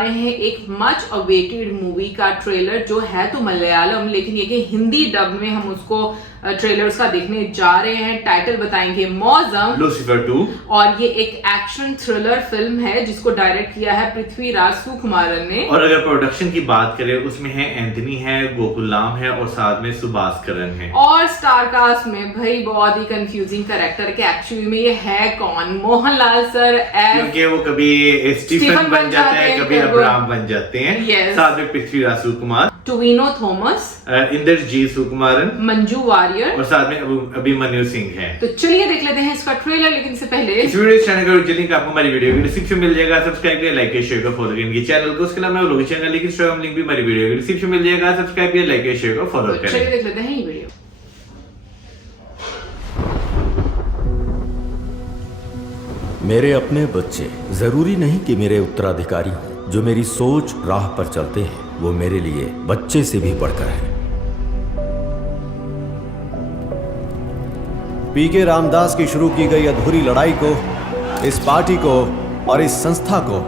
रहे हैं एक मच अवेटेड मूवी का ट्रेलर जो है तो मलयालम, लेकिन ये कि हिंदी डब में हम उसको ट्रेलर्स का देखने जा रहे हैं। टाइटल बताएंगे मौसम, लूसीफर 2, और ये एक एक्शन थ्रिलर फिल्म है जिसको डायरेक्ट किया है पृथ्वीराज सुकुमारन ने। और अगर प्रोडक्शन की बात करें उसमें है एंथनी है, गोकुलाम है और साथ में सुभाष करन है। और स्टार कास्ट में भाई बहुत ही कंफ्यूजिंग कैरेक्टर के एक्चुअली में ये है कौन, मोहनलाल सर क्योंकि वो कभी स्टीफन बन जाते हैं, कभी अब्राहम बन जाते हैं। Yes. साथ में पृथ्वीराज सुकुमार, टोविनो थॉमस, इंद्रजीत सुकुमारन, मंजू वारियर और साथ में अभिमन्यु सिंह है। तो चलिए देख लेते हैं इसका ट्रेलर, लेकिन इससे पहले इस वीडियो चैनल का लिंक आपको हमारी वीडियो की डिस्क्रिप्शन में मिल जाएगा। सब्सक्राइब करिए, लाइक करिए, शेयर करिए, फॉलो करिए इनके चैनल को। उसके अलावा लोग चैनल लिंक इंस्टाग्राम लिंक भी हमारी वीडियो की डिस्क्रिप्शन में मिल जाएगा। सब्सक्राइब करिए, लाइक करिए, शेयर करिए, फॉलो करिए। चलिए देख लेते हैं ये वीडियो। मेरे अपने बच्चे जरूरी नहीं कि मेरे उत्तराधिकारी हों। जो मेरी सोच राह पर चलते हैं वो मेरे लिए बच्चे से भी बढ़कर है। पीके रामदास की शुरू की गई अधूरी लड़ाई को, इस पार्टी को और इस संस्था को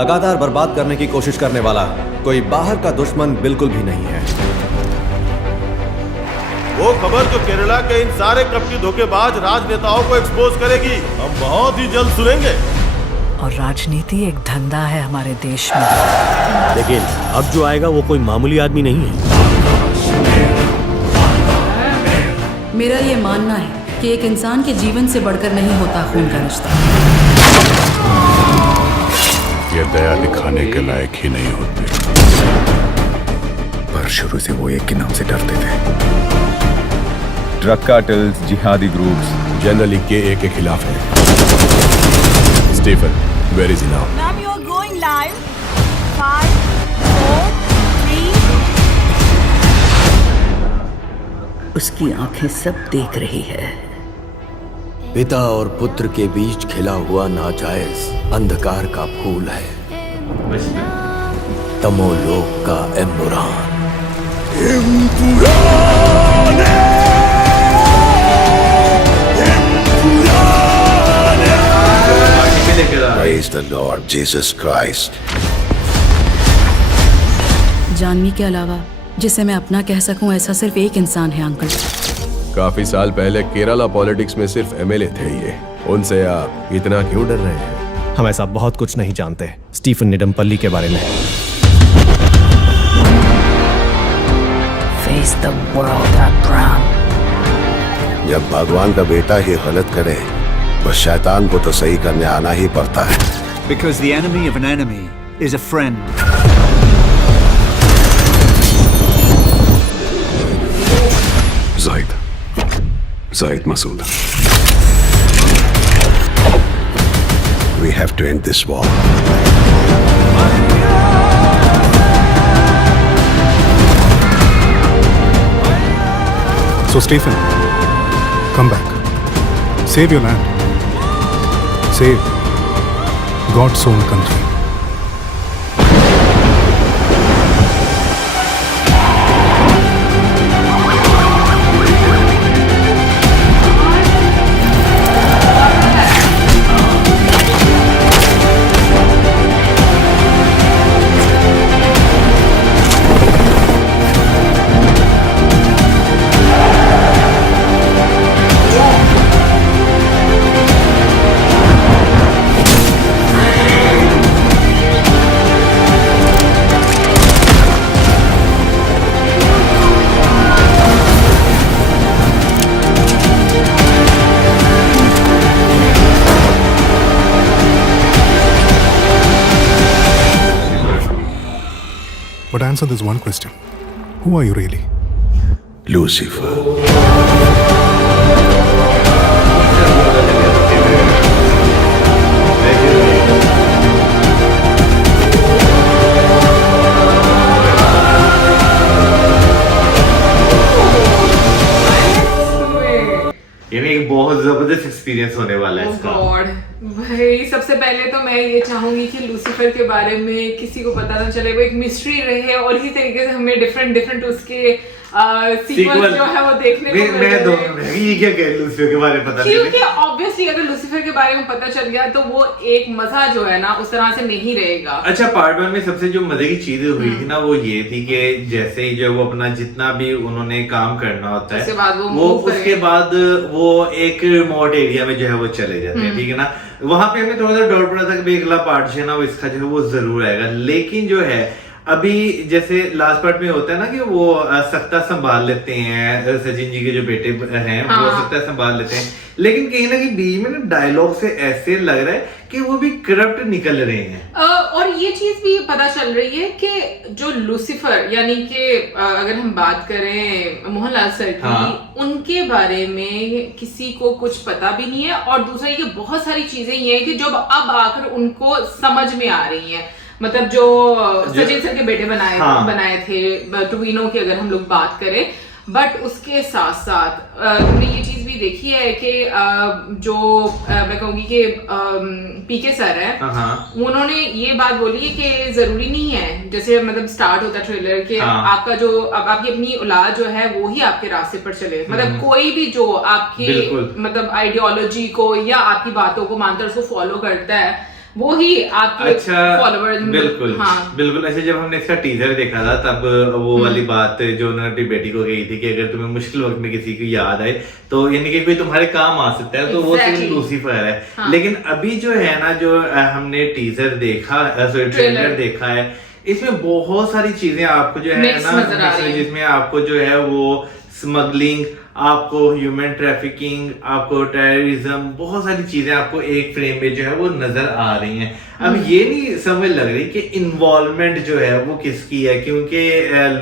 लगातार बर्बाद करने की कोशिश करने वाला कोई बाहर का दुश्मन बिल्कुल भी नहीं है। वो खबर जो केरला के इन सारे कपटी धोखेबाज राजनेताओं को एक्सपोज करेगी, हम बहुत ही जल्द सुनेंगे। और राजनीति एक धंधा है हमारे देश में। लेकिन अब जो आएगा वो कोई मामूली आदमी नहीं है। मेरा ये मानना है कि एक इंसान के जीवन से बढ़कर नहीं होता खून का रिश्ता। ये दया दिखाने के लायक ही नहीं होते, पर शुरू से वो एक के नाम से डरते थे। ड्रग कार्टेल्स, जिहादी ग्रुप्स जनरली के के खिलाफ है। Stephen, where is he now? Ma'am, you are going live. 5, 4, 3. उसकी आंखें सब देख रही है। पिता और पुत्र के बीच खिला हुआ नाजायज अंधकार का फूल है, तमोलोक का एम्बुरान। Praise the Lord Jesus Christ. Janvi के अलावा जिसे मैं अपना कह सकूं ऐसा सिर्फ एक इंसान है अंकल। काफी साल पहले केरला पॉलिटिक्स में सिर्फ एमएलए थे ये। उनसे आप इतना क्यों डर रहे हैं? हम ऐसा बहुत कुछ नहीं जानते स्टीफन निडमपल्ली के बारे में। Face the world, Abraham. जब भगवान का बेटा ही गलत करे, बस शैतान को तो सही करने आना ही पड़ता है। Because the enemy of an enemy is a friend. Zaid Masood. We have to end this war. So Stephen, come back. Save your land. Save God's own country. But answer this one question. Who are you really? Lucifer. एक बहुत जबरदस्त experience होने वाला है इसका। God भाई, सबसे पहले तो मैं ये चाहूंगी कि लूसीफर के बारे में किसी को पता ना चले, वो एक मिस्ट्री रहे और इसी तरीके से हमें डिफरेंट उसके सीक्वल जो है वो देखने को मिल मैं रहे दोनों हैं। में ये क्या कह लूसीफर के बारे में पता नहीं क्योंकि ऑब्वियसली अगर लूसीफर के बारे में पता चल गया तो वो एक मजा जो है ना उस तरह से नहीं रहेगा। अच्छा, पार्ट 1 में सबसे जो मजे की चीजें हुई थी ना वो ये थी कि जैसे ही जो वो अपना जितना भी उन्होंने काम करना होता है उसके बाद वो उसके बाद वो एक रिमोट एरिया में जो है वो चले जाते हैं, ठीक है ना। वहां पे हमें थोड़ा सा डाउट पड़ा था कि अगला पार्ट जो है ना वो इसका जो है वो जरूर आएगा, लेकिन जो है अभी जैसे लास्ट पार्ट में होता है ना कि वो सख्ता संभाल लेते हैं, सचिन जी के जो बेटे हैं वो सख्ता संभाल लेते हैं, लेकिन कहीं ना कहीं बीच में ना डायलॉग से ऐसे लग रहा है कि वो भी करप्ट निकल रहे हैं। और ये चीज भी पता चल रही है कि जो लूसीफर यानी कि अगर हम बात करें मोहनलाल सर की, उनके बारे में किसी को कुछ पता भी नहीं है, और दूसरा ये बहुत सारी चीजें ये है कि जो अब आकर उनको समझ में आ रही हैं। मतलब जो सचिन सर के बेटे बनाए थे टुविनो की अगर हम लोग बात करें, बट उसके साथ साथ तुमने ये चीज भी देखी है कि जो मैं कहूंगी कि पीके सर है, उन्होंने ये बात बोली है कि जरूरी नहीं है, जैसे मतलब स्टार्ट होता ट्रेलर के आपका जो अब आपकी अपनी औलाद जो है वो ही आपके रास्ते पर चले, मतलब कोई भी जो आपकी मतलब आइडियोलॉजी को या आपकी बातों को मानकर उसको फॉलो करता है वो ही आपके फॉलोअर। बिल्कुल बिल्कुल। ऐसे जब हमने इसका टीजर देखा था तब वो वाली बात जो उन्होंने अपनी बेटी को कही थी कि अगर तुम्हें मुश्किल वक्त में किसी की याद आए तो यानी कि कोई तुम्हारे काम आ सकता है, तो वो सिर्फ लूसीफर है। लेकिन अभी जो है ना जो हमने टीजर देखा ट्रेलर देखा है, इसमें बहुत सारी चीजें आपको जो है ना जिसमें आपको जो है वो स्मगलिंग, आपको ह्यूमन ट्रैफिकिंग, आपको टेररिज्म, बहुत सारी चीजें आपको एक फ्रेम में जो है वो नजर आ रही हैं। अब ये नहीं समझ लग रही कि इन्वॉल्वमेंट जो है वो किसकी है, क्योंकि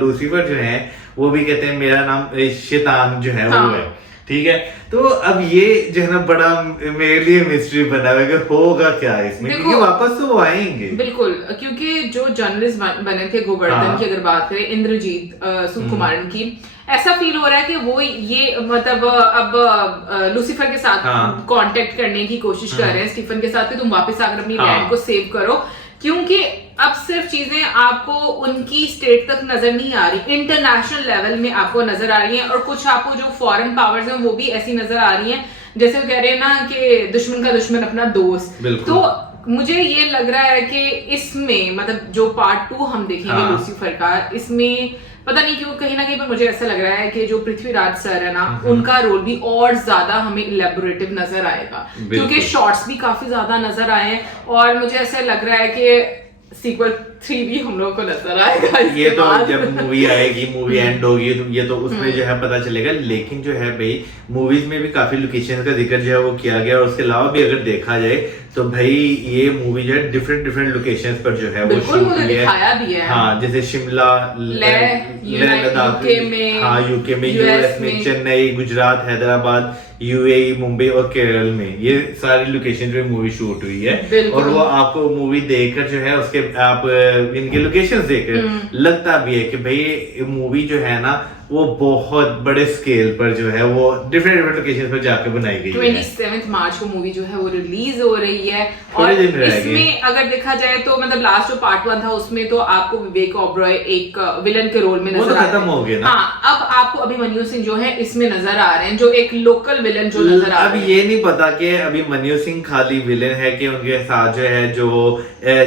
लूसीफर जो है वो भी कहते हैं मेरा नाम शैतान जो है वो है, ठीक है। तो अब ये जो है ना बड़ा मेरे लिए मिस्ट्री बना हुआ है कि होगा क्या इसमें, क्योंकि वापस तो वो आएंगे। बिल्कुल, क्योंकि जो जर्नलिस्ट बने थे गोवर्धन की अगर बात करें, इंद्रजीत सुकुमारन की, ऐसा फील हो रहा है कि वो ये मतलब अब लूसीफर के साथ कांटेक्ट करने की कोशिश कर रहे हैं स्टीफन के साथ कि तुम वापस आकर अपनी लैंड को सेव करो, क्योंकि अब सिर्फ चीजें आपको उनकी स्टेट तक नजर नहीं आ रही, इंटरनेशनल लेवल में आपको नजर आ रही हैं, और कुछ आपको जो फॉरेन पावर्स हैं वो भी ऐसी नजर आ रही हैं, जैसे वो कह रहे हैं ना कि दुश्मन का दुश्मन अपना दोस्त। तो मुझे ये लग रहा है कि इसमें मतलब जो पार्ट 2 हम देखेंगे लूसीफर का, इसमें पता नहीं क्यों कहीं ना कहीं पर मुझे ऐसा लग रहा है कि जो पृथ्वीराज सर है ना उनका रोल भी और ज्यादा हमें इलेबोरेटिव नजर आएगा, क्योंकि शॉट्स भी काफी ज्यादा नजर आए हैं, और मुझे ऐसा लग रहा है कि सीक्वल 3 भी हम लोगों को नजर आएगा। ये तो जब मूवी आएगी, मूवी एंड होगी, ये तो उसमें जो है पता चलेगा। लेकिन जो है भाई मूवीज में भी काफी लोकेशन का जिक्र जो है वो किया गया, और उसके अलावा भी अगर देखा जाए तो भाई ये मूवी जो है डिफरेंट लोकेशंस पर जो है वो शूट हुई है। हाँ, जैसे शिमला, लद्दाख में, हाँ यूके में, यूएस में, चेन्नई, गुजरात, हैदराबाद, यूएई, मुंबई और केरल में, ये सारी लोकेशन पे मूवी शूट हुई है। और वो आपको मूवी देखकर जो है उसके आप इनके लोकेशंस देखकर लगता भी है कि भाई मूवी जो है ना वो बहुत बड़े स्केल पर जो है वो डिफरेंट लोकेशन पर जाकर बनाई गई है। 27 मार्च को मूवी जो है वो रिलीज हो रही है, और इसमें अगर देखा जाए तो मतलब लास्ट जो पार्ट 1 था उसमें तो आपको विवेक ओबरॉय एक विलन के रोल में नजर खत्म हो गया ना। हाँ, अब आपको अभिमन्यु सिंह जो है इसमें नजर आ रहे हैं, जो एक लोकल विलन जो नजर आ रहे हैं। अब ये नहीं पता कि अभिमन्यु सिंह खाली विलन है कि उनके साथ जो है जो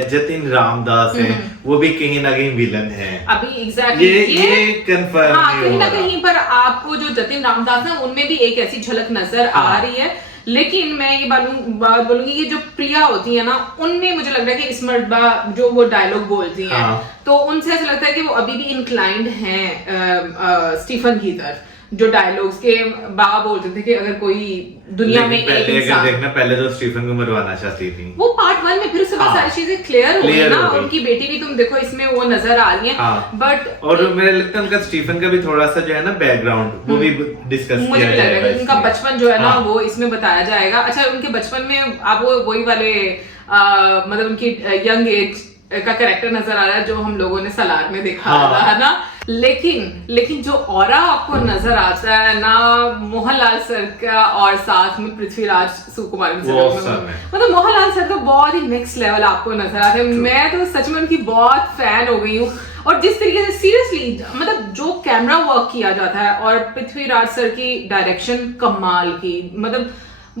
जतिन रामदास है वो भी कहीं ना कहीं विलन है। अभी एग्जैक्टली ये कंफर्म कहीं ना कहीं पर आपको जो जतिन रामदास है उनमें भी एक ऐसी झलक नजर आ रही है। लेकिन मैं ये बात बोलूंगी कि जो प्रिया होती है ना, उनमें मुझे लग रहा है कि इस मर्तबा जो वो डायलॉग बोलती हैं तो उनसे ऐसा लगता है कि वो अभी भी इंक्लाइंड हैं स्टीफन की तरफ। जो डायलॉग्स के बाबा बोलते थे कि अगर कोई दुनिया में एक इंसान, देखना पहले तो स्टीफन को मरवाना चाहती थी वो पार्ट 1 में, फिर उसके बाद सारी चीजें क्लियर हो गई ना। उनकी बेटी भी तुम देखो इसमें वो नजर आ रही है, बट और मेरे लगता है उनका स्टीफन का भी थोड़ा सा जो है ना बैकग्राउंड वो भी डिस्कस किया जाएगा। उनका बचपन जो है ना वो इसमें बताया जाएगा। अच्छा, उनके बचपन में आप वो वही वाले मतलब उनकी यंग एज का कैरेक्टर नजर आ रहा है जो हम लोगों ने सलार में देखा हाँ। है ना, लेकिन जो ऑरा आपको नजर आता है ना मोहनलाल सर का और साथ में पृथ्वीराज सुकुमारन सर, मतलब मोहनलाल सर का बहुत ही नेक्स्ट लेवल आपको नजर आता है। मैं तो सच में उनकी बहुत फैन हो गई हूँ, और जिस तरीके से सीरियसली मतलब जो कैमरा वर्क किया जाता है और पृथ्वीराज सर की डायरेक्शन कमाल की, मतलब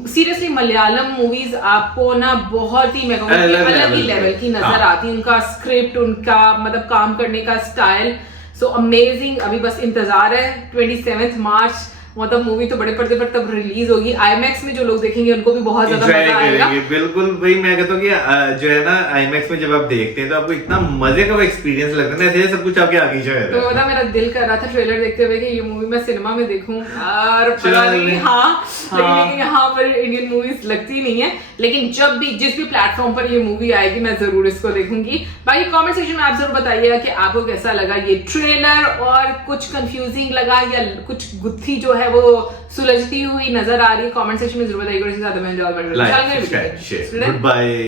सीरियसली मलयालम मूवीज आपको ना बहुत ही मैं कहूँगी अलग ही लेवल की नजर आती है। उनका स्क्रिप्ट, उनका मतलब काम करने का स्टाइल, सो अमेजिंग। अभी बस इंतजार है 27 मार्च, मतलब मूवी तो बड़े पर्दे पर तब रिलीज होगी। आईमैक्स में जो लोग देखेंगे उनको भी बहुत ज्यादा मजा आएगा। बिल्कुल भाई, मैं कहता हूँ कि जो है ना आईमैक्स में जब आप देखते हैं तो आपको इतना मजे का एक्सपीरियंस लगता है ना, ऐसे सब कुछ आपके आगे जो है। तो मतलब मेरा दिल कर रहा था ट्रेलर देखते हुए कि ये मूवी मैं सिनेमा में देखूं, और पता नहीं लेकिन यहाँ पर इंडियन मूवीज लगती नहीं है, लेकिन जब भी जिस भी प्लेटफॉर्म पर ये मूवी आएगी मैं जरूर इसको देखूंगी। बाकी कमेंट सेक्शन में आप जरूर बताइएगा कि आपको कैसा लगा ये ट्रेलर, और कुछ कंफ्यूजिंग लगा या कुछ गुत्थी जो है वो सुलझती हुई नजर आ रही है। कमेंट सेक्शन में जरूर बताइएगा। इसके साथ मैं गुड बाय।